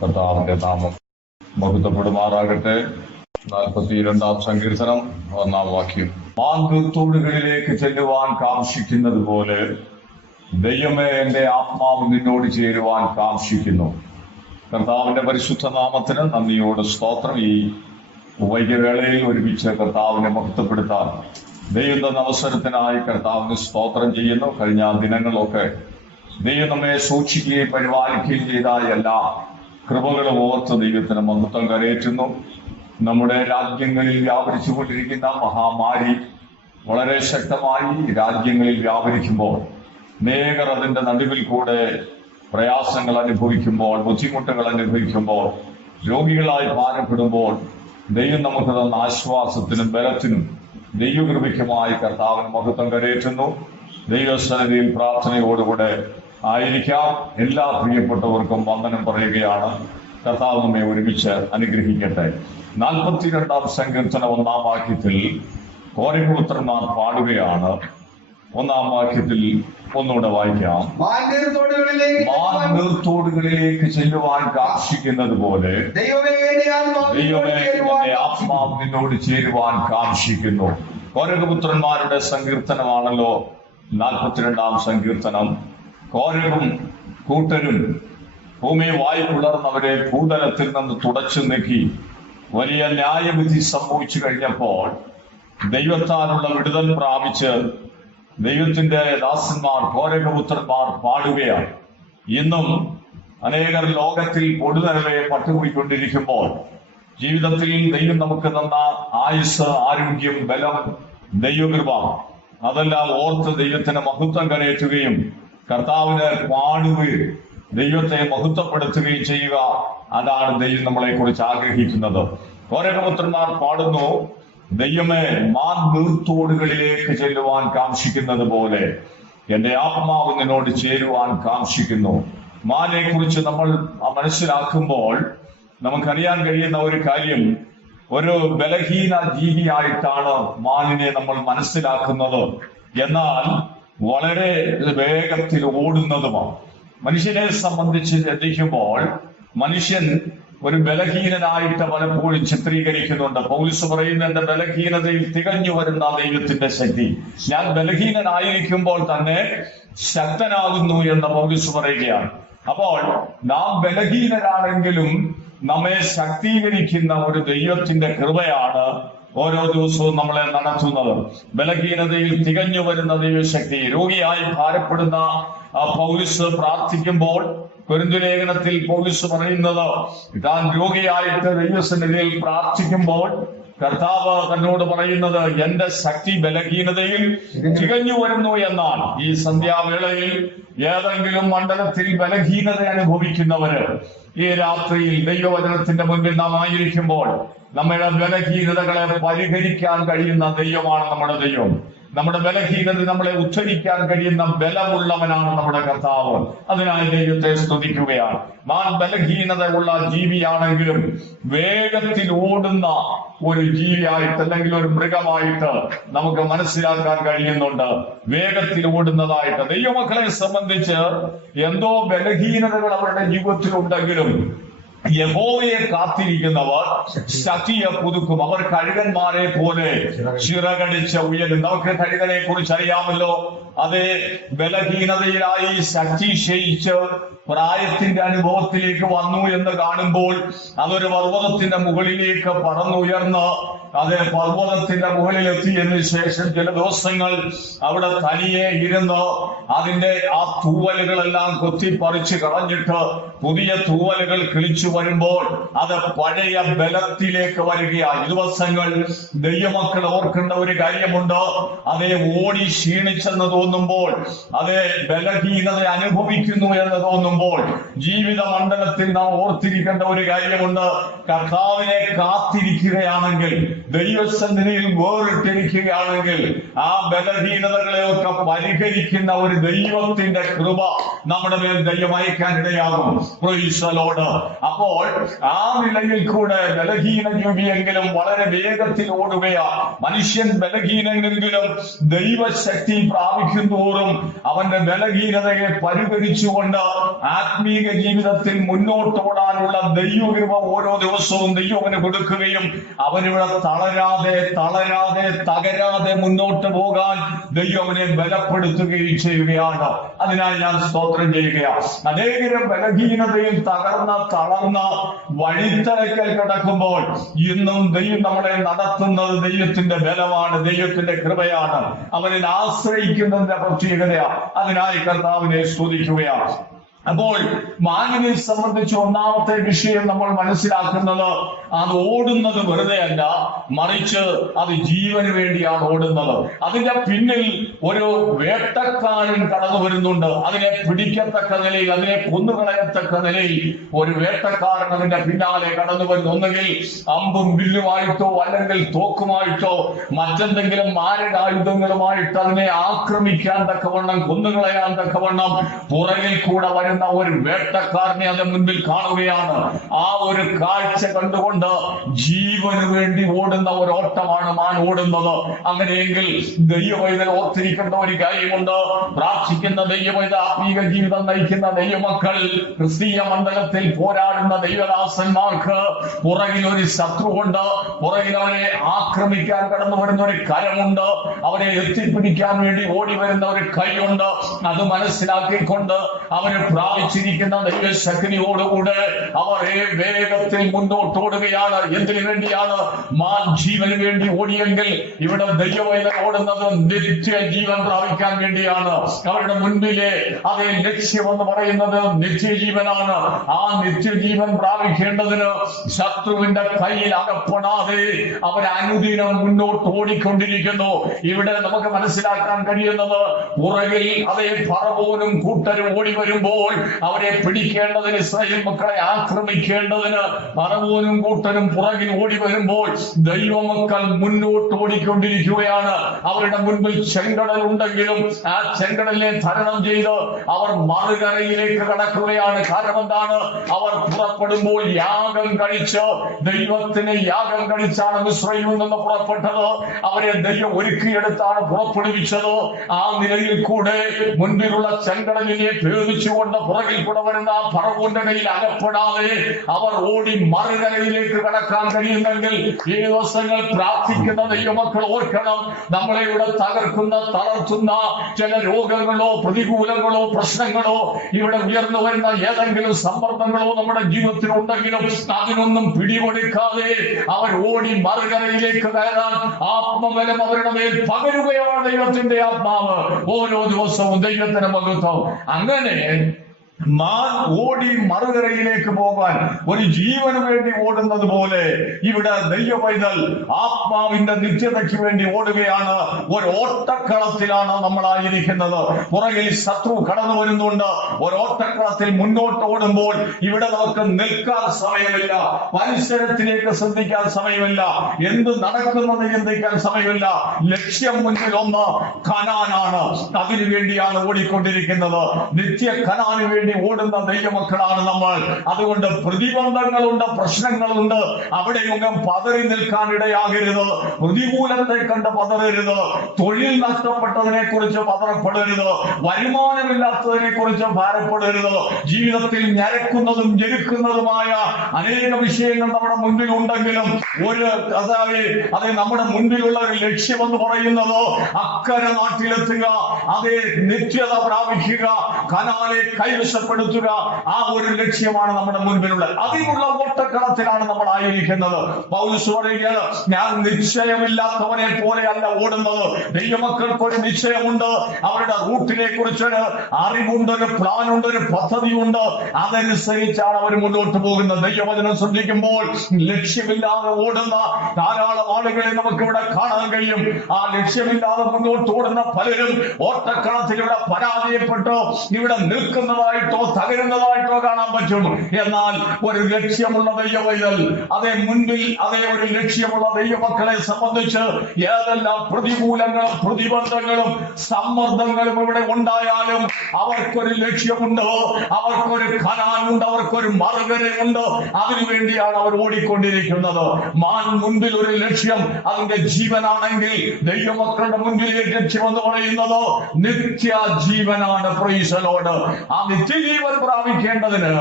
കർത്താവിന്റെ നാമം മഹത്വപ്പെടുമാറാകട്ടെ. 42-ാം സങ്കീർത്തനം 1-ാം വാക്യം. മാൻതോടുകളിലേക്ക് ചെല്ലുവാൻ കാംക്ഷിക്കുന്നത് പോലെ ദൈവമേ, എന്റെ ആത്മാവ് നിന്നോട് ചേരുവാൻ കാംക്ഷിക്കുന്നു. കർത്താവിന്റെ പരിശുദ്ധ നാമത്തിന് നന്ദിയോട് സ്തോത്രം. ഈ വൈദ്യവേളയിൽ ഒരുമിച്ച് കർത്താവിനെ മഹത്വപ്പെടുത്താൻ ദൈവം തന്ന അവസരത്തിനായി കർത്താവിന് സ്തോത്രം ചെയ്യുന്നു. കഴിഞ്ഞ ദിനങ്ങളൊക്കെ ദൈവം നമ്മെ സൂക്ഷിക്കുകയും പരിപാലിക്കുകയും ചെയ്ത എല്ലാ കൃപകളും ഓർത്ത് ദൈവത്തിന് മഹത്വം കരയേറ്റുന്നു. നമ്മുടെ രാജ്യങ്ങളിൽ വ്യാപരിച്ചുകൊണ്ടിരിക്കുന്ന മഹാമാരി വളരെ ശക്തമായി രാജ്യങ്ങളിൽ വ്യാപരിക്കുമ്പോൾ അനേകർ അതിന്റെ നടുവിൽ കൂടെ പ്രയാസങ്ങൾ അനുഭവിക്കുമ്പോൾ, ബുദ്ധിമുട്ടുകൾ അനുഭവിക്കുമ്പോൾ, രോഗികളായി ഭാരപ്പെടുമ്പോൾ ദൈവം നമുക്ക് തന്ന ആശ്വാസത്തിനും ബലത്തിനും ദൈവകൃപയ്ക്കുമായി കർത്താവിന് മഹത്വം കരയേറ്റുന്നു. ദൈവസന്നിധിയിൽ പ്രാർത്ഥനയോടുകൂടെ ആയിരിക്കാം. എല്ലാ പ്രിയപ്പെട്ടവർക്കും വന്ദനം പറയുകയാണ്. കർത്താവ് നമ്മെ ഒരുമിച്ച് അനുഗ്രഹിക്കട്ടെ. 42-ാം സങ്കീർത്തനം 1-ാം വാക്യത്തിൽ കോരപുത്രന്മാർ പാടുകയാണ്. 1-ാം വാക്യത്തിൽ ഒന്നുകൂടെ വായിക്കാം. മാൻതോടുകളിലേക്ക് ചെല്ലുവാൻ കാംക്ഷിക്കുന്നത് പോലെ ദൈവമേ, എന്റെ ആത്മാവ് നിന്നോട് ചേരുവാൻ കാംക്ഷിക്കുന്നു. കോരപുത്രന്മാരുടെ സങ്കീർത്തനമാണല്ലോ 42-ാം സങ്കീർത്തനം. കോരകും കൂട്ടരും ഭൂമി വായി പുലർന്നവരെ ഭൂതലത്തിൽ നിന്ന് തുടച്ചു നീക്കി വലിയ ന്യായവിധി സംഭവിച്ചു കഴിഞ്ഞപ്പോൾ ദൈവത്താലുള്ള വിടുതൽ പ്രാപിച്ച് ദൈവത്തിന്റെ ദാസന്മാർ കോരകപുത്രന്മാർ പാടുകയാണ്. ഇന്നും അനേകർ ലോകത്തിൽ പൊടുതലവെ പട്ടുപോയിക്കൊണ്ടിരിക്കുമ്പോൾ ജീവിതത്തിൽ ദൈവം നമുക്ക് തന്ന ആയുസ്, ആരോഗ്യം, ബലം, ദൈവകൃപ അതെല്ലാം ഓർത്ത് ദൈവത്തിന് മഹത്വം കരയേറ്റുകയും കർത്താവിനെ പാടുകയും ദൈവത്തെ മഹത്വപ്പെടുത്തുകയും ചെയ്യുക, അതാണ് ദൈവം നമ്മളെ കുറിച്ച് ആഗ്രഹിക്കുന്നത്. കോരകപുത്രന്മാർ പാടുന്നു, ദൈവമേ, മാൻതോടുകളിലേക്ക് ചെല്ലുവാൻ കാംക്ഷിക്കുന്നത് പോലെ എന്റെ ആത്മാവ് നിന്നോട് ചേരുവാൻ കാംക്ഷിക്കുന്നു. മാനെ കുറിച്ച് നമ്മൾ മനസ്സിലാക്കുമ്പോൾ നമുക്കറിയാൻ കഴിയുന്ന ഒരു കാര്യം, ഒരു ബലഹീന ജീവിയായിട്ടാണ് മാനിനെ നമ്മൾ മനസ്സിലാക്കുന്നത്. എന്നാൽ വളരെ വേഗത്തിൽ ഓടുന്നതുമാണ്. മനുഷ്യനെ സംബന്ധിച്ച് ചിന്തിക്കുമ്പോൾ മനുഷ്യൻ ഒരു ബലഹീനനായിട്ട് പലപ്പോഴും ചിത്രീകരിക്കുന്നുണ്ട്. പൗലോസ് പറയുന്ന, എന്റെ ബലഹീനതയിൽ തികഞ്ഞു വരുന്ന ദൈവത്തിന്റെ ശക്തി. ഞാൻ ബലഹീനനായിരിക്കുമ്പോൾ തന്നെ ശക്തനാകുന്നു എന്ന് പൗലോസ് പറയുകയാണ്. അപ്പോൾ നാം ബലഹീനരാണെങ്കിലും നമ്മെ ശക്തീകരിക്കുന്ന ഒരു ദൈവത്തിന്റെ കൃപയാണ് ഓരോ ദിവസവും നമ്മളെ നടത്തുന്നത്. ബലഹീനതയിൽ തികഞ്ഞു വരുന്ന ദൈവശക്തി. രോഗിയായി ഭാരപ്പെടുന്ന പൗലോസ് പ്രാർത്ഥിക്കുമ്പോൾ കൊരിന്ത്യലേഖനത്തിൽ പൗലോസ് പറയുന്നത്, താൻ രോഗിയായിട്ട് ദൈവസന്നിധിയിൽ പ്രാർത്ഥിക്കുമ്പോൾ കർത്താവ് തന്നോട് പറയുന്നത്, എന്റെ ശക്തി ബലഹീനതയിൽ തികഞ്ഞു വരുന്നു എന്നാണ്. ഈ സന്ധ്യാവേളയിൽ ഏതെങ്കിലും മണ്ഡലത്തിൽ ബലഹീനത അനുഭവിക്കുന്നവര് ഈ രാത്രിയിൽ ദൈവവചനത്തിന്റെ മുൻപിൽ നാം ആയിരിക്കുമ്പോൾ നമ്മുടെ ബലഹീനതകളെ പരിഹരിക്കാൻ കഴിയുന്ന ദൈവമാണ് നമ്മുടെ ദൈവം. നമ്മുടെ ബലഹീനത നമ്മളെ ഉദ്ധരിക്കാൻ കഴിയുന്ന ബലമുള്ളവനാണ് നമ്മുടെ കർത്താവ്. അതിനായി ദൈവത്തെ സ്തുതിക്കുകയാണ്. മാൻ ബലഹീനത ഉള്ള ജീവിയാണെങ്കിലും വേഗത്തിൽ ഓടുന്ന ഒരു ജീവിയായിട്ട് അല്ലെങ്കിൽ ഒരു മൃഗമായിട്ട് നമുക്ക് മനസ്സിലാക്കാൻ കഴിയുന്നുണ്ട്. വേഗത്തിൽ ഓടുന്നതായിട്ട്. ദൈവമക്കളെ സംബന്ധിച്ച് എന്തോ ബലഹീനതകൾ അവരുടെ ജീവിതത്തിൽ ഉണ്ടെങ്കിലും യഹോവയെ കാത്തിരിക്കുന്നവർ ശക്തിയെ പുതുക്കും. അവർ കഴുകന്മാരെ പോലെ ചിറകടിച്ച് ഉയരും. നമുക്ക് കഴുകനെ കുറിച്ച് അറിയാമല്ലോ. അതേ ബലഹീനതയിലായി ശക്തി ക്ഷയിച്ച് പ്രായത്തിന്റെ അനുഭവത്തിലേക്ക് വന്നു എന്ന് കാണുമ്പോൾ അതൊരു പർവ്വതത്തിന്റെ മുകളിലേക്ക് പറന്നുയർന്ന് അതേ പർവ്വതത്തിന്റെ മുകളിലെത്തിയതിനു ശേഷം ചില ദിവസങ്ങൾ അവിടെ തനിയെ ഇരുന്ന് അതിന്റെ ആ തൂവലുകളെല്ലാം കൊത്തിപ്പറിച്ച് കളഞ്ഞിട്ട് പുതിയ തൂവലുകൾ കിളിച്ചു വരുമ്പോൾ അത് പഴയ ബലത്തിലേക്ക് വരികയാണ്. ദിവസങ്ങൾ ദൈവമക്കൾ ഓർക്കേണ്ട ഒരു കാര്യമുണ്ട്. അതേ ഓടി ക്ഷീണിച്ചെന്ന് തോന്നുമ്പോൾ, അതേ ബലഹീനത അനുഭവിക്കുന്നു എന്ന് തോന്നുമ്പോൾ ജീവിത മണ്ഡലത്തിൽ നാം ഓർത്തിരിക്കേണ്ട ഒരു കാര്യമുണ്ട്. കർത്താവിനെ കാത്തിരിക്കുകയാണെങ്കിൽ, ദൈവസന്നിധിയിൽ വേറിട്ടിരിക്കുകയാണെങ്കിൽ ആ ബലഹീനതകളെയൊക്കെ പരിഹരിക്കുന്ന ഒരു ദൈവത്തിന്റെ കൃപ നമ്മുടെ മേൽ ദൈവം അയക്കാനിടയാകും. Praise the Lord. അപ്പോൾ ആ നിലയിൽ കൂടെ ബലഹീന ജീവിയെങ്കിലും വളരെ വേഗത്തിൽ ഓടുകയാ. മനുഷ്യൻ ബലഹീനെങ്കിലും ദൈവശക്തി പ്രാപിക്കും തോറും അവന്റെ ബലഹീനതയെ പരിഹരിച്ചുകൊണ്ട് ആത്മീക ജീവിതത്തിൽ മുന്നോട്ടോടാനുള്ള ദൈവകൃപ ഓരോ ദിവസവും ദൈവം അവന് കൊടുക്കുകയും അവനിവിടെ തളരാതെ തകരാതെ മുന്നോട്ട് പോകാൻ ദൈവം അവനെ ബലപ്പെടുത്തുകയും ചെയ്യുകയാണ്. അതിനാൽ ഞാൻ സ്തോത്രം ചെയ്യുകയാണ്. അനേകം ബലഹീനതയിൽ തളർന്ന വഴിത്തലക്കൽ കിടക്കുമ്പോൾ ഇന്നും ദൈവം നമ്മളെ നടത്തുന്നത് ദൈവത്തിന്റെ ബലമാണ്, ദൈവത്തിന്റെ കൃപയാണ്, അവനിൽ ആശ്രയിക്കുന്നതിന്റെ പ്രത്യേകതയാണ്. അതിനായി കർത്താവിനെ സ്തുതിക്കുകയാണ്. അപ്പോൾ മാനിനെ സംബന്ധിച്ച് ഒന്നാമത്തെ വിഷയം നമ്മൾ മനസ്സിലാക്കുന്നത്, അത് ഓടുന്നത് വെറുതെ അല്ല, മറിച്ച് അത് ജീവന് വേണ്ടിയാണ് ഓടുന്നത്. അതിന്റെ പിന്നിൽ ഒരു വേട്ടക്കാരൻ കടന്നു വരുന്നുണ്ട്. അതിനെ പിടിക്കത്തക്ക നിലയിൽ, അതിനെ കൊന്നുകളയത്തക്ക നിലയിൽ ഒരു വേട്ടക്കാരൻ അതിന്റെ പിന്നാലെ കടന്നു വരുന്നു. ഒന്നുകിൽ അമ്പും വില്ലുമായിട്ടോ അല്ലെങ്കിൽ തോക്കുമായിട്ടോ മറ്റെന്തെങ്കിലും മാരകായുധങ്ങളുമായിട്ട് അതിനെ ആക്രമിക്കാൻ തക്കവണ്ണം, കൊന്നുകളയാൻ തക്കവണ്ണം പുറകിൽ കൂടെ വരുന്ന ഒരു വേട്ടക്കാരനെ അത് മുൻപിൽ കാണുകയാണ്. ആ ഒരു കാഴ്ച കണ്ടുകൊണ്ട് ജീവന് വേണ്ടി ഓടുന്ന ഒരു ഓട്ടമാണ് മാൻ ഓടുന്നത്. അങ്ങനെയെങ്കിൽ ദൈവവൈതൽ ഓർത്തിരിക്കേണ്ട ഒരു കാര്യമുണ്ട്. പ്രാർത്ഥിക്കുന്ന ദൈവവൈത, ആത്മീക ജീവിതം നയിക്കുന്ന ദൈവമക്കൾ, ക്രിസ്തീയ മണ്ഡലത്തിൽ പോരാടുന്ന ദൈവദാസന്മാർക്ക് പുറകിൽ ഒരു ശത്രുവുണ്ട്. പുറകിൽ അവരെ ആക്രമിക്കാൻ കടന്നു വരുന്ന ഒരു കരമുണ്ട്. അവരെ എത്തിപ്പിടിക്കാൻ വേണ്ടി ഓടി വരുന്ന ഒരു കൈയുണ്ട്. അത് മനസ്സിലാക്കിക്കൊണ്ട് അവര് പ്രാപിച്ചിരിക്കുന്ന ദൈവശക്തിയോടുകൂടെ അവർ വേഗത്തിൽ മുന്നോട്ടോടുകയാണ്. എന്തിനു വേണ്ടിയാണ്? മാൻ ജീവന് വേണ്ടി ഓടിയെങ്കിൽ ഇവിടെ ദൈവവൈതൽ ഓടുന്നത് നിത്യ ജീവൻ പ്രാപിക്കാൻ വേണ്ടിയാണ്. അവരുടെ മുൻപിലെ അതേ ലക്ഷ്യമെന്ന് പറയുന്നത് നിത്യജീവനാണ്. ആ നിത്യജീവൻ പ്രാപിക്കേണ്ടതിന് ശത്രുവിന്റെ കയ്യിൽ അകപ്പെടാതെ അവർ അനുദിനം മുന്നോട്ട് ഓടിക്കൊണ്ടിരിക്കുന്നു. ഇവിടെ നമുക്ക് മനസ്സിലാക്കാൻ കഴിയുന്നത്, പുറകിൽ അതേ ഫറവോനും കൂട്ടരും ഓടി വരുമ്പോൾ അവരെ പിടിക്കേണ്ടതിന്, ഇസ്രായേൽ മക്കളെ ആക്രമിക്കേണ്ടതിന് ഫറവോനും കൂട്ടരും പുറകിൽ ഓടി വരുമ്പോൾ ദൈവമക്കൾ മുന്നോട്ട് ഓടിക്കൊണ്ടിരിക്കുകയാണ്. അവരുടെ മുൻപിൽ ചെങ്കടൽ ഉണ്ടെങ്കിലും ആ ചെങ്കടലിനെ തരണം ചെയ്ത് അവർ മറുകരയിലേക്ക് കടക്കുകയാണ്. കാരണം എന്താണ്? അവർ പുറപ്പെടുമ്പോൾ യാഗം കഴിച്ച്, ദൈവത്തിന് യാഗം കഴിച്ചാണ് മിസ്രയീമിൽ നിന്ന് പുറപ്പെട്ടത്. അവരെ ദൈവം ഒരുക്കിയെടുത്താണ് പുറപ്പെടുവിച്ചത്. ആ നിലയിൽ കൂടെ മുൻപിലുള്ള ചെങ്കടലിനെ ഭേദിച്ചുകൊണ്ട് പുറകിൽ കൂടെ വരുന്ന ഫറവോന്റെ കയ്യിൽ അകപ്പെടാതെ അവർ ഓടി മറുകരയിലേക്ക് കടക്കാൻ കഴിയുമെങ്കിൽ ഈ ദിവസങ്ങൾ പ്രാർത്ഥിക്കുന്ന ദൈവമക്കൾ ഓർക്കണം, നമ്മളെ ഇവിടെ തകർക്കുന്ന, തളർത്തുന്ന ചില രോഗങ്ങളോ പ്രതികൂലങ്ങളോ പ്രശ്നങ്ങളോ ഇവിടെ ഉയർന്നു വരുന്ന ഏതെങ്കിലും സമ്മർദ്ദങ്ങളോ നമ്മുടെ ജീവിതത്തിൽ ഉണ്ടെങ്കിലും അതിനൊന്നും പിടികൊടുക്കാതെ അവർ ഓടി മറുകരയിലേക്ക് കയറാൻ ആത്മബലം അവരുടെ മേൽ പകരുകയാണ് ദൈവത്തിന്റെ ആത്മാവ്. ഓരോ ദിവസവും ദൈവത്തിന് മഹത്വം. അങ്ങനെ മാൻ ഓടി മറുകരയിലേക്ക് പോകാൻ ഒരു ജീവന് വേണ്ടി ഓടുന്നത് പോലെ ഇവിടെ ദൈവവൈതൽ ആത്മാവിന്റെ നിത്യതയ്ക്ക് വേണ്ടി ഓടുകയാണ്. ഒരു ഓട്ടക്കളത്തിലാണ് നമ്മളായിരിക്കുന്നത്. പുറകിൽ ശത്രു കടന്നു വരുന്നുണ്ട്. ഒരു ഓട്ടക്കളത്തിൽ മുന്നോട്ട് ഓടുമ്പോൾ ഇവിടെ നമുക്ക് നിൽക്കാൻ സമയമില്ല, പരിസരത്തിലേക്ക് ശ്രദ്ധിക്കാൻ സമയമില്ല, എന്ത് നടക്കുന്നത് ചിന്തിക്കാൻ സമയമില്ല. ലക്ഷ്യം മുന്നിൽ ഒന്ന് കനാനാണ്. അതിനു വേണ്ടിയാണ് ഓടിക്കൊണ്ടിരിക്കുന്നത്. നിത്യ കനാന് വേണ്ടി ഓടുന്ന ദൈവമക്കളാണ് നമ്മൾ. അതുകൊണ്ട് പ്രതിബന്ധങ്ങളുണ്ട്, പ്രശ്നങ്ങളുണ്ട്. അവിടെയൊന്നും പതറി നിൽക്കാൻ ഇടയാകരുത്. പ്രതികൂലത്തെ കണ്ട് പതറരുത്. തൊഴിൽ നഷ്ടപ്പെട്ടതിനെ കുറിച്ച് പതറപ്പെടരുത്. വരുമാനമില്ലാത്തതിനെ കുറിച്ച് ഭാരപ്പെടരുത്. ജീവിതത്തിൽ ഞരക്കുന്നതും ഞെരുക്കുന്നതുമായ അനേക വിഷയങ്ങൾ നമ്മുടെ മുൻപിൽ ഉണ്ടെങ്കിലും അത് നമ്മുടെ മുൻപിലുള്ള ഒരു ലക്ഷ്യമെന്ന് പറയുന്നത് അക്കരെ നാട്ടിലെത്തുക, അതേ നിത്യത പ്രാപിക്കുക, കനാനെ കൈവശപ്പെടുത്തുക. ആ ഒരു ലക്ഷ്യമാണ് നമ്മുടെ മുൻപിലുള്ളത്. അതിനുള്ള ഓട്ടക്കളത്തിലാണ് നമ്മൾ ആയിരിക്കുന്നത്. പൗലോസ് പറയുകയാണ്, ഞാൻ നിശ്ചയമില്ലാത്തവനെ പോലെയല്ല ഓടുന്നത്. ദൈവമക്കൾക്ക് ഒരു നിശ്ചയമുണ്ട്. അവരുടെ റൂട്ടിനെ കുറിച്ചൊരു അറിവുണ്ട്, ഒരു പ്ലാനുണ്ട്, ഒരു പദ്ധതിയുണ്ട്. അതനുസരിച്ചാണ് അവർ മുന്നോട്ട് പോകുന്നത്. ദൈവവചനം ശ്രദ്ധിക്കുമ്പോൾ ലക്ഷ്യമില്ലാതെ ഓടുന്ന ധാരാളം ആളുകളെ നമുക്ക് ഇവിടെ കാണാൻ കഴിയും. ആ ലക്ഷ്യമില്ലാതെ മുന്നോട്ട് ഓടുന്ന പലരും ഓട്ടക്കളത്തിൽ ഇവിടെ പരാജയപ്പെട്ടോ ഇവിടെ നിൽക്കുന്നതായിട്ടോ തകരുന്നതായിട്ടോ കാണാൻ പറ്റും. എന്നാൽ ഒരു ലക്ഷ്യമുള്ള ദൈവവൈതൽ, അതേ മുൻപിൽ അതേ ഒരു ലക്ഷ്യമുള്ള ദൈവമക്കളെ സംബന്ധിച്ച് ഏതെല്ലാം പ്രതികൂലങ്ങളും പ്രതിബന്ധങ്ങളും സമ്മർദ്ദങ്ങളും ഇവിടെ ഉണ്ടായാലും അവർക്കൊരു ലക്ഷ്യമുണ്ട്, അവർക്കൊരു കനാനുണ്ട്, അവർക്കൊരു മറുകരയുണ്ട്. അതിനുവേണ്ടിയാണ് അവർ ഓടിക്കൊണ്ടിരിക്കുന്നത്. മാൻ മുൻപിൽ ഒരു ലക്ഷ്യം, അതിന്റെ ജീവനാണെങ്കിൽ ദൈവമക്കളുടെ മുൻപിലെ ലക്ഷ്യം എന്ന് പറയുന്നത് നിത്യ ജീവനാണ്. Praise the Lord. ആ നിത്യ നിത്യജീവൻ പ്രാപിക്കേണ്ടതിന്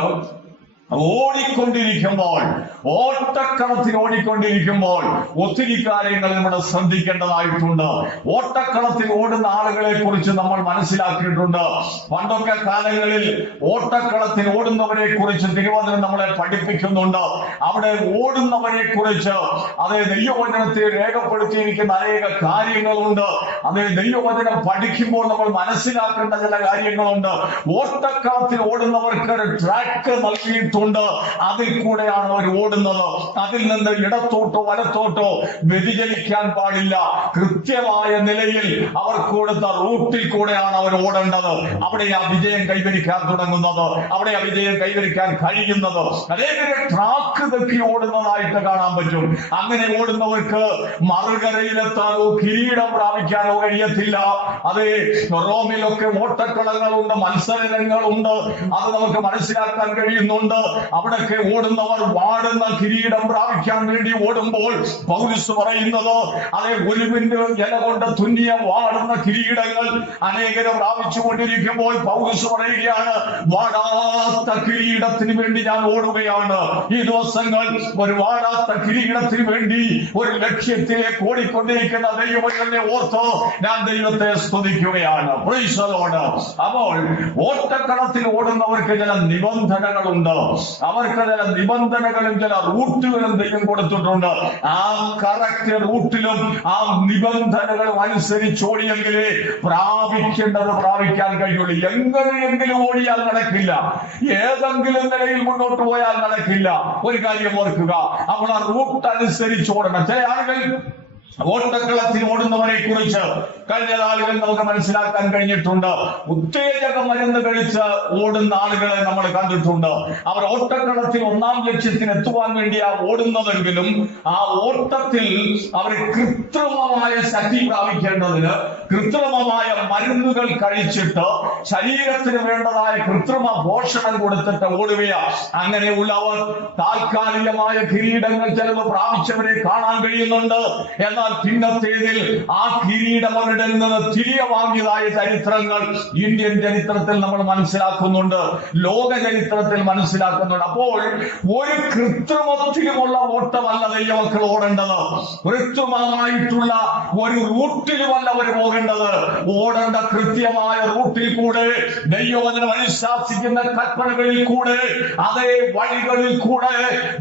ഓടിക്കൊണ്ടിരിക്കുമ്പോൾ, ഓട്ടക്കളത്തിൽ ഓടിക്കൊണ്ടിരിക്കുമ്പോൾ ഒത്തിരി കാര്യങ്ങൾ നമ്മൾ ശ്രദ്ധിക്കേണ്ടതായിട്ടുണ്ട്. ഓട്ടക്കളത്തിൽ ഓടുന്ന ആളുകളെ കുറിച്ച് നമ്മൾ മനസ്സിലാക്കിയിട്ടുണ്ട്. പണ്ടൊക്കെ കാലങ്ങളിൽ ഓട്ടക്കളത്തിൽ ഓടുന്നവരെ കുറിച്ച് തിരുവചനം നമ്മളെ പഠിപ്പിക്കുന്നുണ്ട്. അവിടെ ഓടുന്നവരെ കുറിച്ച് അതേ ദൈവവചനത്തെ രേഖപ്പെടുത്തിയിരിക്കുന്ന അനേക കാര്യങ്ങളുണ്ട്. അതേ ദൈവവചനം പഠിക്കുമ്പോൾ നമ്മൾ മനസ്സിലാക്കേണ്ട ചില കാര്യങ്ങളുണ്ട്. ഓട്ടക്കളത്തിൽ ഓടുന്നവർക്ക് ഒരു ട്രാക്ക് നൽകിയിട്ടുണ്ട്. അതിൽ കൂടെയാണ് അവർ ഓടുന്നത്. അതിൽ നിന്ന് ഇടത്തോട്ടോ വലത്തോട്ടോ വ്യതിചലിക്കാൻ പാടില്ല. കൃത്യമായ നിലയിൽ അവർ കൊടുത്ത റൂട്ടിൽ കൂടെയാണ് അവർ ഓടേണ്ടത്. അവിടെയാ വിജയം കൈവരിക്കാൻ തുടങ്ങുന്നത്, അവിടെയാ വിജയം കൈവരിക്കാൻ കഴിയുന്നത്. അനേക ട്രാക്ക് തെക്കി ഓടുന്നതായിട്ട് കാണാൻ പറ്റും. അങ്ങനെ ഓടുന്നവർക്ക് മറുകരയിലെത്താനോ കിരീടം പ്രാപിക്കാനോ കഴിയത്തില്ല. അതേ റോമിലൊക്കെ ഓട്ടക്കളങ്ങളുണ്ട്, മത്സരങ്ങളുണ്ട്. അത് നമുക്ക് മനസ്സിലാക്കാൻ കഴിയുന്നുണ്ട്. അവിടൊക്കെ ഓടുന്നവർ വാടുന്ന കിരീടം പ്രാപിക്കാൻ വേണ്ടി ഓടുമ്പോൾ പൗലോസ് പറയുന്നത് അതേ ഒലിവിന്റെ ഇല കൊണ്ട് തുന്നിയ വാടുന്ന കിരീടങ്ങൾ അനേകരെ പ്രാപിച്ചു കൊണ്ടിരിക്കുമ്പോൾ പൗലോസ് പറയുകയാണ്, വാടാത്ത കിരീടത്തിന് വേണ്ടി ഞാൻ ഓടുകയാണ്. ഈ ദിവസങ്ങൾ ഒരു വാടാത്ത കിരീടത്തിന് വേണ്ടി ഒരു ലക്ഷ്യത്തിലേക്ക് ഓടിക്കൊണ്ടിരിക്കുന്ന ദൈവത്തെ ഓർത്ത് ഞാൻ ദൈവത്തെ സ്തുതിക്കുകയാണ്. Praise the Lord. അപ്പോൾ ഓട്ടക്കളത്തിൽ ഓടുന്നവർക്ക് ചില നിബന്ധനകളുണ്ട്. അവർക്ക് ചില നിബന്ധനകളും ചില റൂട്ടുകളും ദൈവം കൊടുത്തിട്ടുണ്ട്. ആ കറക്റ്റ് റൂട്ടിലും ആ നിബന്ധനകളും അനുസരിച്ച് ഓടിയെങ്കിലേ പ്രാപിക്കേണ്ടത് പ്രാപിക്കാൻ കഴിയുള്ളൂ. എങ്ങനെയെങ്കിലും ഓടിയാൽ നടക്കില്ല, ഏതെങ്കിലും നിലയിൽ മുന്നോട്ട് പോയാൽ നടക്കില്ല. ഒരു കാര്യം ഓർക്കുക, അപ്പോൾ ആ റൂട്ട് അനുസരിച്ച് ഓടണം. ചില ആളുകൾ ഓട്ടക്കളത്തിൽ ഓടുന്നവരെ കുറിച്ച് കഴിഞ്ഞ നാളുകൾ നമുക്ക് മനസ്സിലാക്കാൻ കഴിഞ്ഞിട്ടുണ്ട്. ഉത്തേജക മരുന്ന് കഴിച്ച് ഓടുന്ന ആളുകളെ നമ്മൾ കണ്ടിട്ടുണ്ട്. അവർ ഓട്ടക്കളത്തിൽ ഒന്നാം ലക്ഷ്യത്തിന് എത്തുവാൻ വേണ്ടിയാ ഓടുന്നതെങ്കിലും ആ ഓട്ടത്തിൽ അവർ കൃത്രിമമായ ശക്തി പ്രാപിക്കേണ്ടതിന് കൃത്രിമമായ മരുന്നുകൾ കഴിച്ചിട്ട് ശരീരത്തിന് വേണ്ടതായ കൃത്രിമ പോഷണം കൊടുത്തിട്ട് ഓടുകയാണ്. അങ്ങനെയുള്ളവർ താൽക്കാലികമായ കിരീടങ്ങൾ ചിലവ് പ്രാപിച്ചവരെ കാണാൻ കഴിയുന്നുണ്ട്. എന്നാൽ പിന്നത്തേതിൽ ആ കിരീടം അവരുടെ നിന്ന് തിരികെ വാങ്ങിയതായ ചരിത്രങ്ങൾ ഇന്ത്യൻ ചരിത്രത്തിൽ നമ്മൾ മനസ്സിലാക്കുന്നുണ്ട്, ലോക ചരിത്രത്തിൽ മനസ്സിലാക്കുന്നുണ്ട്. അപ്പോൾ ഒരു കൃത്രിമത്തിലുമുള്ള ഓട്ടമല്ല ദൈവമക്കൾ ഓടേണ്ടത്. കൃത്രിമമായിട്ടുള്ള ഒരു റൂട്ടിലുമല്ല അവർ പോകേണ്ടത്. ഓടേണ്ട കൃത്യമായ റൂട്ടിൽ കൂടെ, ദൈവവചനം അനുശാസിക്കുന്ന കൽപ്പനകളിൽ കൂടെ, അതേ വഴികളിൽ കൂടെ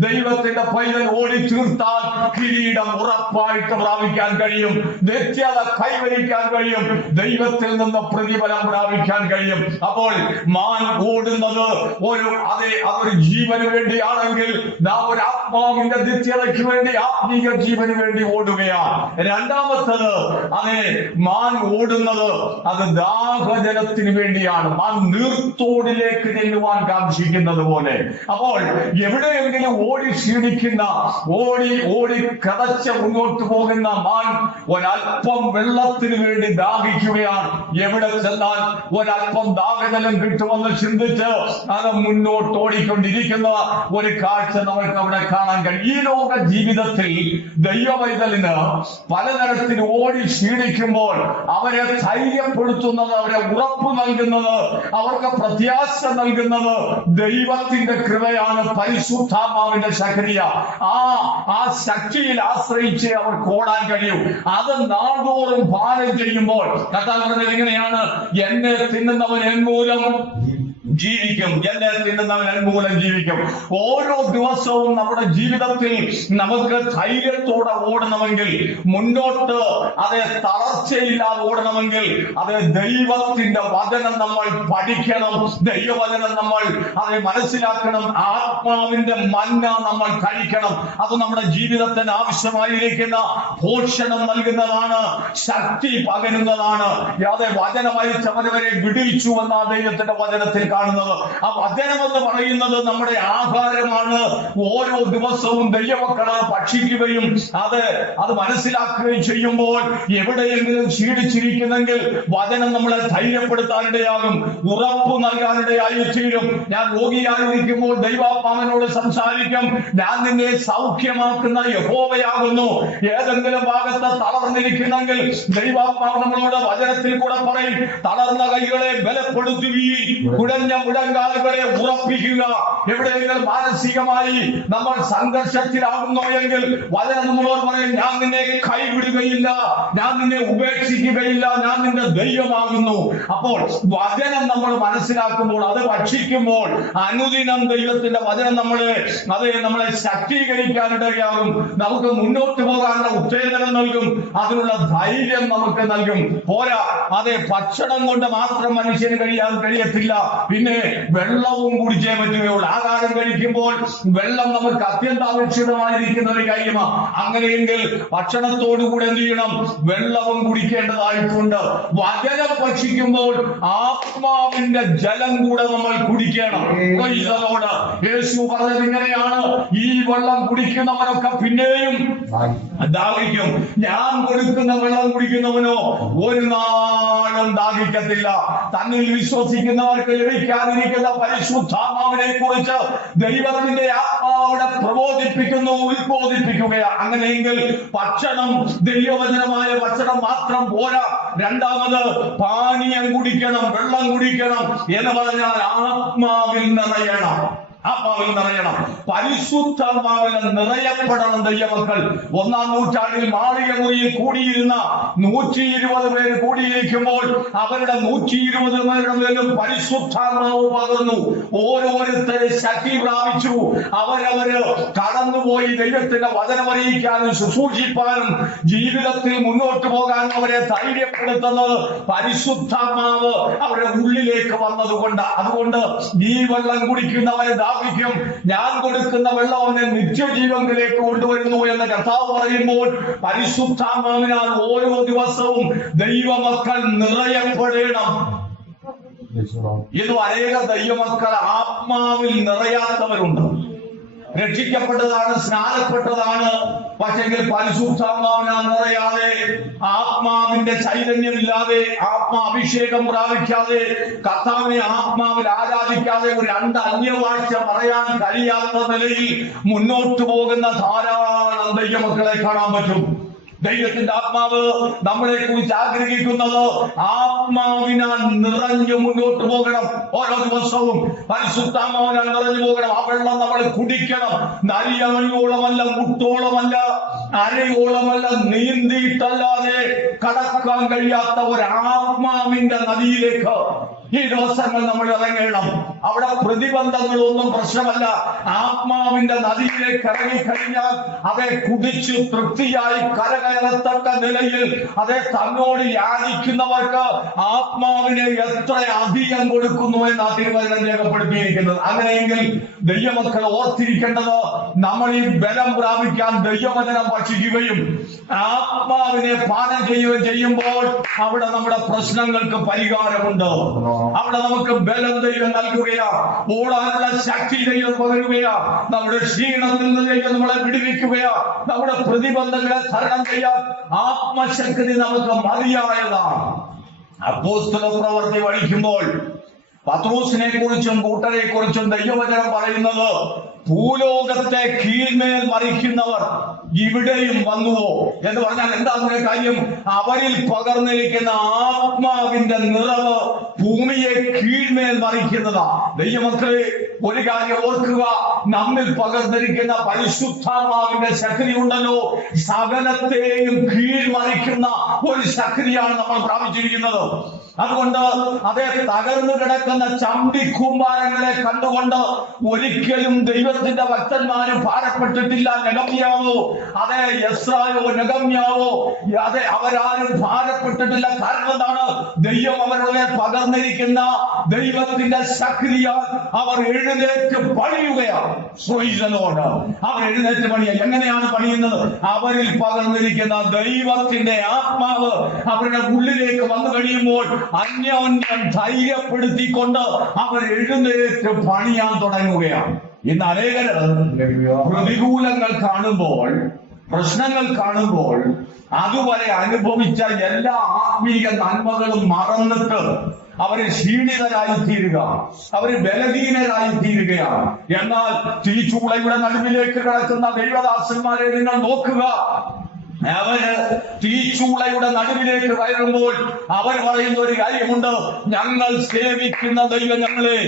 ദൈവത്തിന്റെ പൈതൽ ഓടി തീർത്താൽ കിരീടം ഉറപ്പായിട്ട് പ്രാപിക്കാൻ കഴിയും. നിത്യത കൈവരിക്കാൻ കഴിയും. ദൈവത്തിൽ നിന്ന് പ്രതിഫലം പ്രാപിക്കാൻ കഴിയും. അപ്പോൾ മാൻ ഓടുന്നത് അതൊരു ജീവന് വേണ്ടിയാണെങ്കിൽ നാം ഒരു ആത്മാവിന്റെ നിത്യതയ്ക്ക് വേണ്ടി, ആത്മീക ജീവന് വേണ്ടി ഓടുകയാണ്. രണ്ടാമത്തത്, മാൻ ഓടുന്നത് അത് ദാഹജലത്തിന് വേണ്ടിയാണ്. മാൻ നീർത്തോടിലേക്ക് ചെല്ലുവാൻ കാക്ഷിക്കുന്നത് പോലെ. അപ്പോൾ എവിടെയെങ്കിലും ഓടി ക്ഷീണിക്കുന്ന, ഓടി കതച്ച് മുന്നോട്ട് പോകുന്ന മാൻ ഒരൽപ്പം വെള്ളത്തിന് വേണ്ടി ദാഹിക്കുകയാണ്. എവിടെ ചെന്നാൽ ഒരൽപ്പം ദാഹജലം കിട്ടുമെന്ന് ചിന്തിച്ച് അത് മുന്നോട്ട് ഓടിക്കൊണ്ടിരിക്കുന്ന ഒരു കാഴ്ച നമുക്ക് അവിടെ കാണാൻ കഴിയും. ഈ ലോക ജീവിതത്തിൽ ദൈവവൈതലിന് പലതരത്തിൽ ഓടി ക്ഷീണിക്കുമ്പോൾ അവരെ ധൈര്യപ്പെടുത്തുന്നത്, അവരെ ഉറപ്പ് നൽകുന്നത്, അവർക്ക് പ്രത്യാശ നൽകുന്നത് ദൈവത്തിന്റെ കൃപയാണ്, പരിശുദ്ധാത്മാവിന്റെ ശക്തിയാ. ആ ശക്തിയിൽ ആശ്രയിച്ച് അവർക്ക് ഓടാൻ കഴിയും. അത് നാൾതോറും പാനം ചെയ്യുമ്പോൾ കർത്താവ് പറഞ്ഞത് എങ്ങനെയാണ്? എന്നെ തിന്നുന്നവൻ എൻ മൂലം ജീവിക്കും, എന്നെ തിന്നുന്നവൻ എൻ മൂലം ജീവിക്കും. ഓരോ ദിവസവും നമ്മുടെ ജീവിതത്തിൽ നമുക്ക് ധൈര്യത്തോടെ ഓടണമെങ്കിൽ, മുന്നോട്ട് തളർച്ചയില്ലാതെ ഓടണമെങ്കിൽ ദൈവത്തിന്റെ വചനം നമ്മൾ പഠിക്കണം, ദൈവവചനം നമ്മൾ മനസ്സിലാക്കണം, ആത്മാവിന്റെ മന്ന നമ്മൾ കഴിക്കണം. അത് നമ്മുടെ ജീവിതത്തിന് ആവശ്യമായിരിക്കുന്ന പോഷണം നൽകുന്നതാണ്, ശക്തി പകരുന്നതാണ്. വചനം അയച്ചവരെ വിടിച്ചു എന്ന ദൈവത്തിന്റെ വചനത്തിൽ കാണുന്നത്. ആ വചനം എന്ന് പറയുന്നത് നമ്മുടെ ആഹാരമാണ്. ഓരോ ദിവസവും ദൈവമക്കളെ ഭക്ഷിക്കുകയും അത് മനസ്സിലാക്കുകയും ചെയ്യുമ്പോൾ എവിടെയെങ്കിലും ക്ഷീണിച്ചിരിക്കുന്നെങ്കിൽ വചനം നമ്മളെ ധൈര്യപ്പെടുത്താനിടയാകും, ഉറപ്പ് നൽകാനിടയായി തീരും. ഞാൻ രോഗിയായിരിക്കുമ്പോൾ ദൈവാത്മാവിനോട് സംസാരിക്കും, ഞാൻ നിന്നെ സൗഖ്യമാക്കുന്ന യഹോവയാകുന്നു. ഏതെങ്കിലും ഭാഗത്ത് തളർന്നിരിക്കുന്നെങ്കിൽ ദൈവാത്മാവ് നമ്മളോട് വചനത്തിൽ കൂടെ പറയും, തളർന്ന കൈകളെ ബലപ്പെടുത്തുകയും കുഴഞ്ഞ മുഴങ്കാലുകളെ ഉറപ്പിക്കുക. എവിടെയെങ്കിലും മാനസികമായി നമ്മൾ സംഘർഷത്തിലാകുന്നു എങ്കിൽ വചനം നമ്മളോട് പറയും, ഞാൻ നിന്നെ കൈവിടുകയില്ല, ഞാൻ നിന്നെ ഉപേക്ഷിക്കുകയില്ല, ഞാൻ നിന്റെ ദൈവമാകുന്നു. അപ്പോൾ വചനം നമ്മൾ മനസ്സിലാക്കുമ്പോൾ, അത് ഭക്ഷിക്കുമ്പോൾ അനുദിനം ദൈവത്തിന്റെ വചനം നമ്മളെ ശക്തീകരിക്കാനിടയാകും. നമുക്ക് മുന്നോട്ട് പോകാനുള്ള ഉത്തേജനം നൽകും, അതിനുള്ള ധൈര്യം നമുക്ക് നൽകും. പോരാ, അതെ, ഭക്ഷണം കൊണ്ട് മാത്രം മനുഷ്യന് കഴിയത്തില്ല, പിന്നെ വെള്ളവും കുടിച്ചേ പറ്റുകയുള്ളൂ. ആഹാരം കഴിക്കുമ്പോൾ വെള്ളം നമുക്ക് അത്യന്താപേക്ഷിതമായിരിക്കുന്ന ഒരു കാര്യമാണ്. അങ്ങനെയെങ്കിൽ ഭക്ഷണത്തോടുകൂടെ എന്ത് ചെയ്യണം? വെള്ളവും കുടിക്കേണ്ടതായിട്ടുണ്ട്. വചനം ഭക്ഷിക്കുമ്പോൾ ആത്മാവിന്റെ ജലം കൂടെ നമ്മൾ കുടിക്കണം. യേശു പറഞ്ഞത് ഇങ്ങനെയാണ്, ഈ വെള്ളം കുടിക്കുന്നവനൊക്കെ പിന്നെയും ദാഹിക്കും, ഞാൻ കൊടുക്കുന്ന വെള്ളം കുടിക്കുന്നവനോ ഒരു നാളും ദാഹിക്കത്തില്ല. തന്നിൽ വിശ്വസിക്കുന്നവർക്ക് ലഭിക്കാതിരിക്കുന്ന പരിശുദ്ധാത്മാവിനെ കുറിച്ച് ദൈവത്തിന്റെ ആത്മാവിടെ പ്രബോധിപ്പിക്കുന്നു, ഉത്ബോധിപ്പിക്കുകയാണ്. അങ്ങനെയെങ്കിൽ ഭക്ഷണം, ദൈവവചനമായ ഭക്ഷണം മാത്രം പോരാ. രണ്ടാമത് പാനീയം കുടിക്കണം, വെള്ളം കുടിക്കണം എന്ന് പറഞ്ഞാൽ ആത്മാവിൽ നിറയണം. ആത്മാവിൽ നിറയണം, പരിശുദ്ധാത്മാവിൽ നിറയപ്പെടണം ദൈവമക്കൾ. 1-ാം നൂറ്റാണ്ടിൽ മാളിക മുറിയിൽ കൂടിയിരുന്ന 120 പേര് കൂടിയിരിക്കുമ്പോൾ അവരുടെ 120 പേരുടെ മേലും പരിശുദ്ധാത്മാവ് പകർന്നു. ഓരോരുത്തരെ ശക്തി പ്രാപിച്ചു. അവരവര് കടന്നുപോയി ദൈവത്തിന്റെ വചനമറിയിക്കാനും ശുശ്രൂഷിപ്പാനും ജീവിതത്തിൽ മുന്നോട്ട് പോകാനും അവരെ ധൈര്യപ്പെടുത്തുന്നത് പരിശുദ്ധാത്മാവ് അവരുടെ ഉള്ളിലേക്ക് വന്നതുകൊണ്ട്. അതുകൊണ്ട് ഈ വെള്ളം കുടിക്കുന്നവരെ ദാഹിക്കും, ഞാൻ കൊടുക്കുന്ന വെള്ളം അവനെ നിത്യജീവനിലേക്ക് കൊണ്ടുവരുന്നു എന്ന് കർത്താവ് പറയുമ്പോൾ പരിശുദ്ധാത്മാവിനാൽ ഓരോ ദിവസവും ദൈവമക്കൾ നിറയപ്പെടണം. ഇന്ന് അനേക ദൈവമക്കൾ ആത്മാവിൽ നിറയാത്തവരുണ്ട്. രക്ഷിക്കപ്പെട്ടതാണ്, സ്നാനപ്പെട്ടതാണ്, പക്ഷെങ്കിൽ പരിശുദ്ധാത്മാവിനാൽ നിറയാതെ, ആത്മാവിന്റെ ചൈതന്യമില്ലാതെ, ആത്മാഭിഷേകം പ്രാപിക്കാതെ, കർത്താവിനെ ആത്മാവിൽ ആരാധിക്കാതെ, ഒരു 2 അന്യഭാഷ പറയാൻ കഴിയാത്ത നിലയിൽ മുന്നോട്ട് പോകുന്ന ധാരാളം ദൈവമക്കളെ കാണാൻ പറ്റും. ദൈവത്തിന്റെ ആത്മാവ് നമ്മളെ കുറിച്ച് ആഗ്രഹിക്കുന്നത് ആത്മാവിനാൽ നിറഞ്ഞു മുന്നോട്ട് പോകണം. ഓരോ ദിവസവും പരിശുദ്ധാത്മാവിനാൽ നിറഞ്ഞു പോകണം. ആ വെള്ളം നമ്മൾ കുടിക്കണം. നരിയവയോളമല്ല, മുട്ടോളമല്ല, അരയോളമല്ല, നീന്തിയിട്ടല്ലാതെ കടക്കാൻ കഴിയാത്ത ഒരു ആത്മാവിന്റെ നദിയിലേക്ക് ഈ ദിവസങ്ങൾ നമ്മൾ ഇറങ്ങണം. അവിടെ പ്രതിബന്ധങ്ങളൊന്നും പ്രശ്നമല്ല. ആത്മാവിന്റെ നദിയിലേക്ക് ഇറങ്ങിക്കഴിഞ്ഞാൽ അതെ കുടിച്ച് തൃപ്തിയായി കരകയറത്തക്ക നിലയിൽ അതെ തന്നോട് യാചിക്കുന്നവർക്ക് ആത്മാവിനെ എത്ര അധികം കൊടുക്കുന്നു എന്ന് തിരുവചനം രേഖപ്പെടുത്തിയിരിക്കുന്നത്. അങ്ങനെയെങ്കിൽ ദൈവമക്കൾ ഓർത്തിരിക്കേണ്ടത്, നമ്മൾ ഈ ബലം പ്രാപിക്കാൻ ദൈവവചനം ഭക്ഷിക്കുകയും ആത്മാവിനെ പാനം ചെയ്യുകയും ചെയ്യുമ്പോൾ അവിടെ നമ്മുടെ പ്രശ്നങ്ങൾക്ക് പരിഹാരമുണ്ട്. അവിടെ നമുക്ക് ബലം ദൈവം നൽകുകയാ, ഓടാനുള്ള ശക്തി ദൈവം പകരുകയാ, നമ്മുടെ ക്ഷീണത്തിൽ നിന്ന് ദൈവം നമ്മളെ വിടുവിക്കുകയാ, നമ്മുടെ പ്രതിബന്ധങ്ങളെ തരണം ചെയ്യാൻ ആത്മശക്തി നമുക്ക് മതിയായതാണ്. അപ്പോസ്തല പ്രവൃത്തി പഠിക്കുമ്പോൾ പത്രോസിനെ കുറിച്ചും കൂട്ടരെ കുറിച്ചും ദൈവവചനം പറയുന്നത്, ഭൂലോകത്തെ കീഴ്മേൽ മറിക്കുന്നവർ ഇവിടെയും വന്നുവോ എന്ന് പറഞ്ഞാൽ എന്താ അതിന്റെ കാര്യം? അവരിൽ പകർന്നിരിക്കുന്ന ആത്മാവിന്റെ നിറവ് ഭൂമിയെ കീഴ്മേൽ മറിക്കുന്നതാ. ദൈവമക്കളെ, ഒരു കാര്യം ഓർക്കുക, നമ്മിൽ പകർന്നിരിക്കുന്ന പരിശുദ്ധാത്മാവിന്റെ ശക്തി ഉണ്ടല്ലോ, സകലത്തെയും കീഴ്മറിക്കുന്ന ഒരു ശക്തിയാണ് നമ്മൾ പ്രാപിച്ചിരിക്കുന്നത്. അതുകൊണ്ട് അതേ തകർന്നു കിടക്കുന്ന ചമ്പി കൂമ്പാരങ്ങളെ കണ്ടുകൊണ്ട് ഒരിക്കലും ദൈവത്തിന്റെ ഭക്തന്മാരും ഭാരപ്പെട്ടിട്ടില്ല. നെഹമ്യാവോ അതെ എസ്രായോ നെഹമ്യാവോ അതെ അവരാരും ഭാരപ്പെട്ടിട്ടില്ല. കാരണം എന്താണ്? ദൈവം അവരുടെ പകർന്നിരിക്കുന്ന ദൈവത്തിന്റെ ശക്തിയാൽ അവർ എഴുന്നേറ്റ് പണിയുകയാണ്. സ്വൈജനോട് അവർ എഴുന്നേറ്റ് പണിയ. എങ്ങനെയാണ് പണിയുന്നത്? അവരിൽ പകർന്നിരിക്കുന്ന ദൈവത്തിന്റെ ആത്മാവ് അവരുടെ ഉള്ളിലേക്ക് വന്നു കഴിയുമ്പോൾ അന്യോന്യം ധൈര്യപ്പെടുത്തിക്കൊണ്ട് അവർ എഴുന്നേറ്റ് പണിയാൻ തുടങ്ങുകയാണ്. ഇന്ന് അനേകര് പ്രതികൂലങ്ങൾ കാണുമ്പോൾ, പ്രശ്നങ്ങൾ കാണുമ്പോൾ അതുവരെ അനുഭവിച്ച എല്ലാ ആത്മീക നന്മകളും മറന്നിട്ട് അവര് ക്ഷീണിതരായി തീരുക, അവര് ബലഹീനരായി തീരുകയാണ്. എന്നാൽ തീച്ചൂളയുടെ നടുവിലേക്ക് കിടക്കുന്ന ദൈവദാസന്മാരെ നിങ്ങൾ നോക്കുക. അവര് തീച്ചൂളയുടെ നടുവിലേക്ക് കയറുമ്പോൾ അവർ പറയുന്ന ഒരു കാര്യമുണ്ട്, ഞങ്ങൾ സേവിക്കുന്ന ദൈവം ഞങ്ങളെ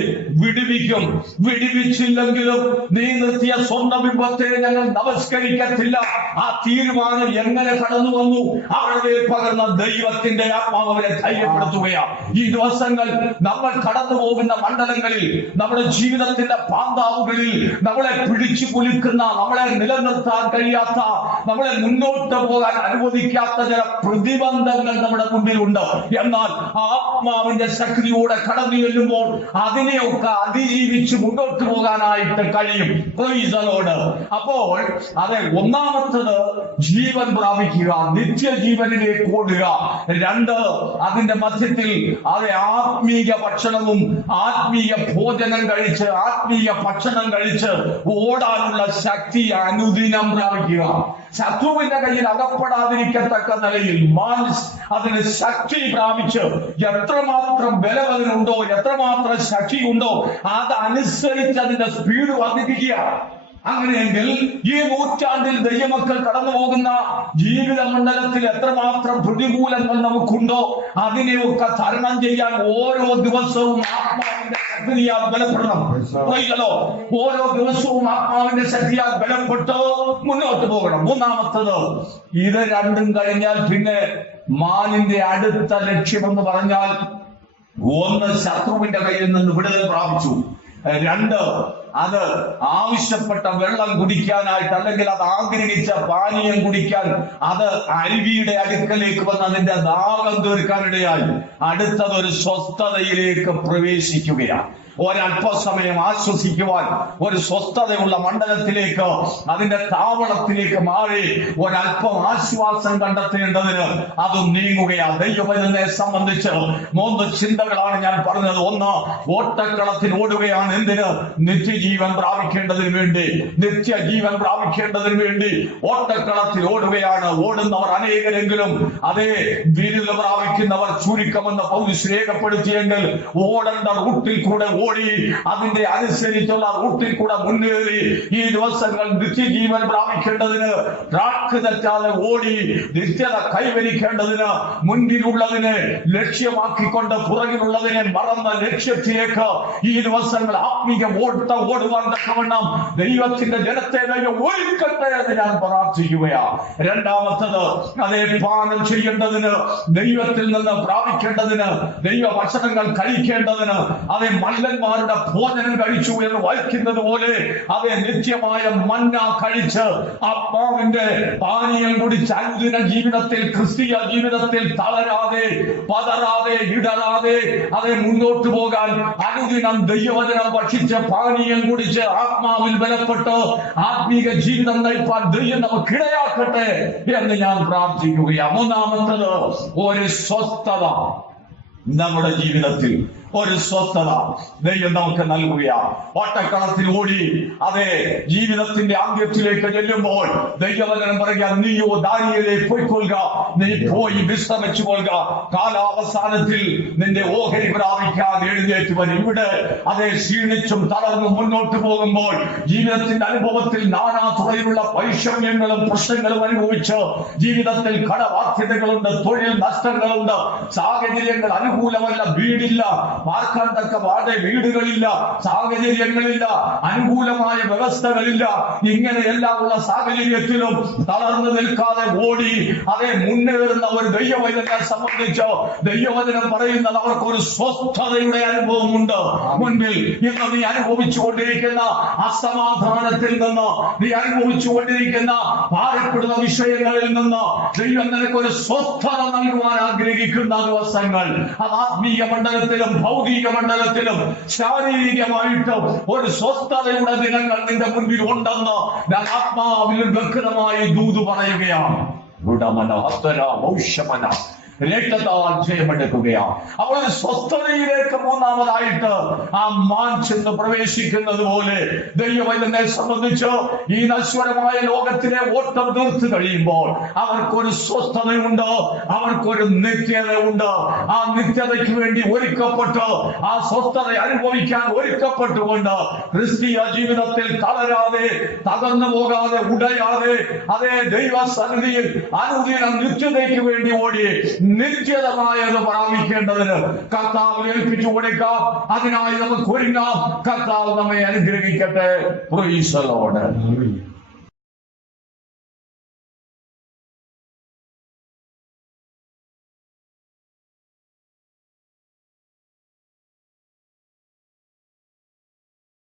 വിടുവിക്കും, വിടുവിച്ചില്ലെങ്കിലും നീ നിർത്തിയ സ്വർണ്ണബിംബത്തെ ഞങ്ങൾ നമസ്കരിക്കത്തില്ല. ആ തീരുമാനം എങ്ങനെ കടന്നു വന്നു? അവരുടെ പകർന്ന ദൈവത്തിന്റെ ആത്മാവ് അവരെ ധൈര്യപ്പെടുത്തുകയാണ്. ഈ ദിവസങ്ങൾ നമ്മൾ കടന്നു പോകുന്ന മണ്ഡലങ്ങളിൽ, നമ്മുടെ ജീവിതത്തിന്റെ പാന്താവുകളിൽ നമ്മളെ പിടിച്ചു കുലുക്കുന്ന, നമ്മളെ നിലനിർത്താൻ കഴിയാത്ത, നമ്മളെ മുന്നോട്ട് പോകാൻ അനുവദിക്കാത്ത ചില പ്രതിബന്ധങ്ങൾ നമ്മുടെ മുന്നിലുണ്ട്. എന്നാൽ ആത്മാവിന്റെ ശക്തിയോടെ കടന്നു ചെല്ലുമ്പോൾ അതിനെയൊക്കെ അതിജീവിച്ച് മുന്നോട്ട് പോകാനായിട്ട് കഴിയും. അപ്പോൾ അതെ, ഒന്നാമത്തത് ജീവൻ പ്രാപിക്കുക, നിത്യജീവനിലേക്ക് ഓടുക. രണ്ട്, അതിന്റെ മധ്യത്തിൽ അതെ ആത്മീയ ഭക്ഷണവും ആത്മീയ ഭോജനം കഴിച്ച്, ആത്മീയ ഭക്ഷണം കഴിച്ച് ഓടാനുള്ള ശക്തി അനുദിനം പ്രാപിക്കുക. ശത്രുവിന്റെ കയ്യിൽ അകപ്പെടാതിരിക്കത്തക്ക നിലയിൽ അതിന് ശക്തി പ്രാപിച്ച് എത്രമാത്രം ബലം അതിനുണ്ടോ, എത്രമാത്രം ശക്തിയുണ്ടോ അതനുസരിച്ച് അതിന്റെ സ്പീഡ് വർദ്ധിപ്പിക്കുക. അങ്ങനെയെങ്കിൽ ഈ നൂറ്റാണ്ടിൽ ദൈവമക്കൾ കടന്നു പോകുന്ന ജീവിത മണ്ഡലത്തിൽ എത്രമാത്രം പ്രതികൂലങ്ങൾ നമുക്കുണ്ടോ അതിനെയൊക്കെ തരണം ചെയ്യാൻ ഓരോ ദിവസവും ആത്മാവിന്റെ ശക്തിയാൽ ബലപ്പെടണം. ഓരോ ദിവസവും ആത്മാവിന്റെ ശക്തിയാൽ ബലപ്പെട്ട് മുന്നോട്ട് പോകണം. മൂന്നാമത്തത്, ഇത് രണ്ടും കഴിഞ്ഞാൽ പിന്നെ മാനിന്റെ അടുത്ത ലക്ഷ്യമെന്ന് പറഞ്ഞാൽ, ഒന്ന് ശത്രുവിന്റെ കയ്യിൽ നിന്ന് വിടുതൽ പ്രാപിച്ചു, രണ്ട് അത് ആവശ്യപ്പെട്ട വെള്ളം കുടിക്കാനായിട്ട്, അല്ലെങ്കിൽ അത് ആഗ്രഹിച്ച പാനീയം കുടിക്കാൻ അത് അരുവിയുടെ അടുക്കലേക്ക് വന്ന് അതിന്റെ ദാഹം തീർക്കാനിടയായി, അടുത്തത് ഒരു സ്വസ്ഥതയിലേക്ക് പ്രവേശിക്കുകയാണ്. ഒരല്പസമയം ആശ്വസിക്കുവാൻ ഒരു സ്വസ്ഥതയുള്ള മണ്ഡലത്തിലേക്ക്, അതിന്റെ താവളത്തിലേക്ക് മാറി ഒരല്പം ആശ്വാസം കണ്ടെത്തേണ്ടതിന് അത് നീങ്ങുകയാണ്. ദൈവവചനത്തെ സംബന്ധിച്ച് 3 ചിന്തകളാണ് ഞാൻ പറഞ്ഞത്. ഒന്ന്, ഓട്ടക്കളത്തിൽ ഓടുകയാണ്. എന്തിന്? നിത്യജീവൻ പ്രാപിക്കേണ്ടതിന് വേണ്ടി. നിത്യജീവൻ പ്രാപിക്കേണ്ടതിന് വേണ്ടി ഓട്ടക്കളത്തിൽ ഓടുകയാണ്. ഓടുന്നവർ അനേകരെങ്കിലും അതേ വിരുദ പ്രാപിക്കുന്നവർ ചുരുക്കമെന്ന് പൗലോസ് രേഖപ്പെടുത്തിയെങ്കിൽ, ഓടേണ്ട റൂട്ടിൽ കൂടെ ഓടി അതിന്റെ അനുസരിച്ചുള്ള റൂട്ടിൽ കൂടെ മുന്നേറി ഈ ദിവസങ്ങൾ നിത്യജീവൻ പ്രാപിക്കേണ്ടതിന്, ട്രാക്ക് തെറ്റാതെ ഓടി നിത്യത കൈവരിക്കേണ്ടതിന്, മുൻപിലുള്ളതിനെ ലക്ഷ്യമാക്കിക്കൊണ്ട് പുറകിലുള്ളതിനെ മറന്ന ലക്ഷ്യത്തിലേക്ക് ഈ ദിവസങ്ങൾ ആത്മീക ഓടുവാൻ തക്കവണ്ണം ദൈവത്തിന്റെ ജനത്തെ ദൈവം ഒരുക്കട്ടെ എന്ന് ഞാൻ പ്രാർത്ഥിക്കുകയാണ്. രണ്ടാമത്തത്, അതേ പാനം ചെയ്യേണ്ടതിന്, ദൈവത്തിൽ നിന്ന് പ്രാപിക്കേണ്ടതിന്, ദൈവ ഭക്ഷണങ്ങൾ കഴിക്കേണ്ടതിന്, അതേ മല്ലന്മാരുടെ ഭോജനം കഴിച്ചു എന്ന് വായിക്കുന്നത് പോലെ അതേ നിത്യമായ മന്ന കഴിച്ച് ആത്മാവിന്റെ പാനീയം കുടിച്ച് അനുദിന ജീവിതത്തിൽ, ക്രിസ്തീയ ജീവിതത്തിൽ തളരാതെ, പതറാതെ, ഇടറാതെ അതേ മുന്നോട്ട് പോകാൻ അനുദിനം ദൈവവചനം ഭക്ഷിച്ച് പാനീയം കുടിച്ച് ആത്മാവിൽ ബലപ്പെട്ട് ആത്മീക ജീവിതം നയിപ്പാൻ ദൈവം നമുക്കിടയാക്കട്ടെ എന്ന് ഞാൻ പ്രാർത്ഥിക്കുകയാണ്. മൂന്നാമത്തത്, ഒരു സ്വസ്ഥത. നമ്മുടെ ജീവിതത്തിൽ ഒരു സ്വസ്ഥത ദൈവം നമുക്ക് നൽകുകയാണ്. ഓട്ടക്കളത്തിൽ ഓടി അതേ ജീവിതത്തിന്റെ ആദ്യത്തിലേക്ക് ചെല്ലുമ്പോൾ ദൈവവചനം പറയുക, നീയോ ദാനിയേലേ പോയിക്കൊള്ളുക, നീ പോയി വിശ്രമിച്ചു കൊള്ളുക, കാലാവസാനത്തിൽ നിന്റെ ഓഹരി പ്രാപിക്കാൻ എഴുന്നേറ്റ് വരും. ഇവിടെ അതേ ക്ഷീണിച്ചും തളർന്നും മുന്നോട്ട് പോകുമ്പോൾ ജീവിതത്തിന്റെ അനുഭവത്തിൽ നാനാ തുറയിലുള്ള വൈഷമ്യങ്ങളും പ്രശ്നങ്ങളും അനുഭവിച്ച് ജീവിതത്തിൽ കടബാധ്യതകളുണ്ട്, തൊഴിൽ നഷ്ടങ്ങളുണ്ട്, സാഹചര്യങ്ങൾ അനുകൂലമല്ല, വീടില്ല, പാർക്കാൻ തക്ക വാടക വീടുകളില്ല, സാഹചര്യങ്ങളില്ല, അനുകൂലമായ വ്യവസ്ഥകളില്ല. ഇങ്ങനെയെല്ലാം ഉള്ള സാഹചര്യത്തിലും തളർന്നു നിൽക്കാതെ ഓടി അതേ മുന്നേറുന്ന ഒരു ദൈവവചനത്തെ സംബന്ധിച്ച് ദൈവവചനം പറയുന്നത് അവർക്കൊരു സ്വസ്ഥതയുടെ അനുഭവമുണ്ട്. മുൻപിൽ ഇന്ന് നീ അനുഭവിച്ചുകൊണ്ടിരിക്കുന്ന അസമാധാനത്തിൽ നിന്ന്, നീ അനുഭവിച്ചുകൊണ്ടിരിക്കുന്ന ഭാരപ്പെടുന്ന വിഷയങ്ങളിൽ നിന്ന് ദൈവം നിനക്കൊരു സ്വസ്ഥത നൽകുവാൻ ആഗ്രഹിക്കുന്ന ദിവസങ്ങൾ അത് ആത്മീയ മണ്ഡലത്തിലും ഭൗതിക മണ്ഡലത്തിലും ശാരീരികമായിട്ടും ഒരു സ്വസ്ഥതയുടെ ദിനങ്ങൾ നിന്റെ മുൻപിൽ ഉണ്ടെന്ന് ഞാൻ ആത്മാവിൽ വ്യക്തമായി ദൂത് പറയുകയാണ്. രക്തത്താൽ ജയമെടുക്കുകയാണ്. അപ്പോൾ സ്വസ്ഥതയിലേക്ക് മൂന്നാമതായിട്ട് ആ മാൻ ചെന്ന് പ്രവേശിക്കുന്നത് പോലെ ദൈവവചനത്തെ സംബന്ധിച്ച് ഈ നശ്വരമായ ലോകത്തിലെ ഓട്ടം തീർത്ത് കഴിയുമ്പോൾ അവർക്കൊരു സ്വസ്ഥതയുണ്ട്, അവർക്കൊരു നിത്യതയുണ്ട്. ആ നിത്യതയ്ക്ക് വേണ്ടി ഒരുക്കപ്പെട്ട് ആ സ്വസ്ഥത അനുഭവിക്കാൻ ഒരുക്കപ്പെട്ടുകൊണ്ട് ക്രിസ്തീയ ജീവിതത്തിൽ തളരാതെ, തകർന്നു പോകാതെ, ഉടയാതെ, അതേ ദൈവസന്നിധിയിൽ അനുദിനം നിത്യതയ്ക്ക് വേണ്ടി ഓടി നിത്യതമായത് പ്രാപിക്കേണ്ടതിന് കർത്താവ് ഏൽപ്പിച്ചു കൊടുക്കാം. അതിനായി നമുക്ക് ഒരുങ്ങാം. കർത്താവ് നമ്മെ അനുഗ്രഹിക്കട്ടെ. Praise the Lord.